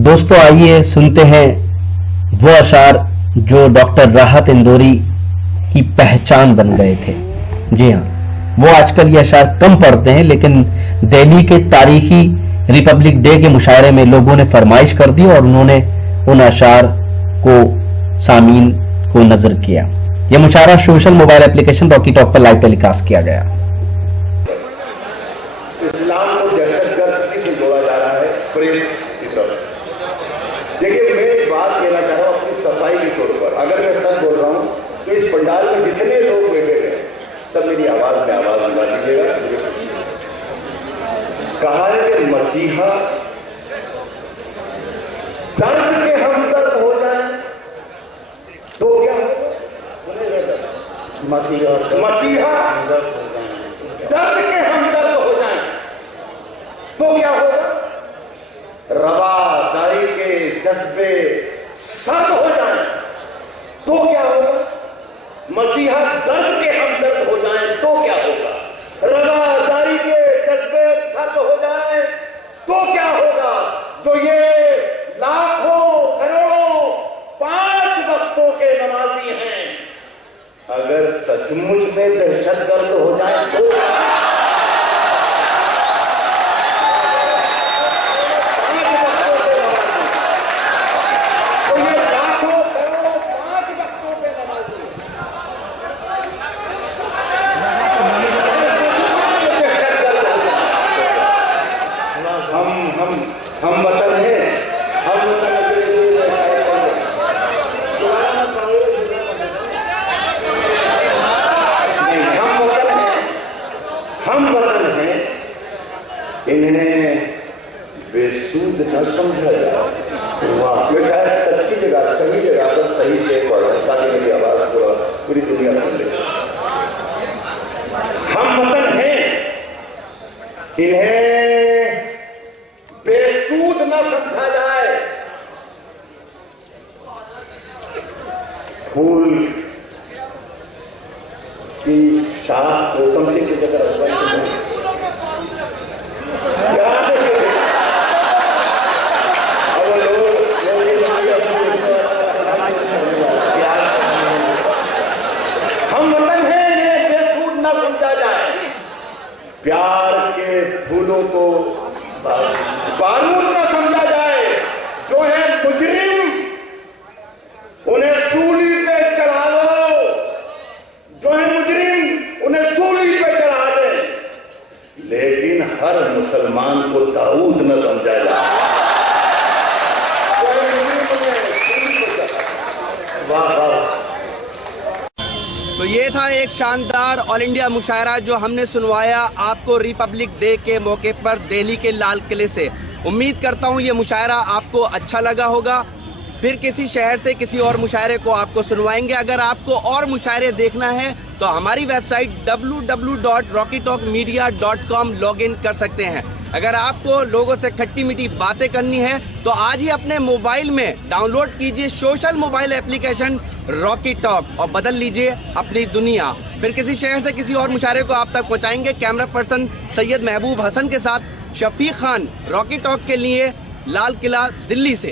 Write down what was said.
दोस्तों आइए सुनते हैं वो अशार जो डॉक्टर राहत इंदौरी की पहचान बन गए थे। जी हाँ, वो आजकल ये अशार कम पढ़ते हैं, लेकिन दिल्ली के तारीखी रिपब्लिक डे के मुशायरे में लोगों ने फरमाइश कर दी और उन्होंने उन अशार को सामीन को नजर किया। यह mushaira social mobile application Rocky talk पर लाइव टेलीकास्ट किया गया। इस्लाम को दहशतगर्द से जोड़ा जा रहा है प्रेस की तरफ। देखिए, मैं एक बात कहना चाह रहा हूं अपनी सफाई के तौर पर। अगर मैं सच बोल रहा हूं तो इस पंडाल में जितने लोग बैठे हैं सब मेरी आवाज में आवाज मिला दीजिएगा। कहा है कि मसीहा दर्द के हमदर्द हो जाए तो क्या मसीहा दर्द के हमदर्द हो जाए तो क्या होगा? रवादारी के जज्बे सख्त हो जाए तो क्या होगा? मसीहा दर्द के हमदर्द हो जाए तो क्या होगा? रवादारी के जज्बे सख्त हो जाए तो क्या होगा? जो ये लाखों करोड़ों 5 वक्तों के नमाजी हैं, अगर सचमुच में दहशतगर्द हो जाए तो हम वतन हैं, हम वतन हैं, इन्हें बेसूद न समझा जाए। मैं शायद सच्ची जगह सही जगह पर सही से पढ़ रहा हूं ताकि मेरी आवाज पूरी दुनिया सुन ले। हम वतन हैं, इन्हें बेसूद न समझा जाए। फूल की शाख को समझे की जगह हम वतन हैं, इन्हें बेसूद न समझा जाए। प्यार के फूलों को बारूद न समझा जाए। जो है मुजरिम उन्हें सूली पे चढ़ा लो, जो है मुजरिम उन्हें सूली पे चढ़ा दे, लेकिन हर मुसलमान को दाऊद न समझा जाए। वाह वाह। तो ये था एक शानदार ऑल इंडिया मुशायरा जो हमने सुनवाया आपको रिपब्लिक डे के मौके पर दिल्ली के लाल किले से। उम्मीद करता हूँ ये मुशायरा आपको अच्छा लगा होगा। फिर किसी शहर से किसी और मुशायरे को आपको सुनवाएंगे। अगर आपको और मुशायरे देखना है तो हमारी वेबसाइट www.rockytalkmedia.com लॉगिन कर सकते हैं। अगर आपको लोगों से खट्टी मीठी बातें करनी है तो आज ही अपने मोबाइल में डाउनलोड कीजिए social mobile application Rocky talk और बदल लीजिए अपनी दुनिया। फिर किसी शहर से किसी और मुशायरे को आप तक पहुंचाएंगे। कैमरा पर्सन सैयद महबूब हसन के साथ शफीक खान, रॉकी टॉक के लिए, लाल किला, दिल्ली से।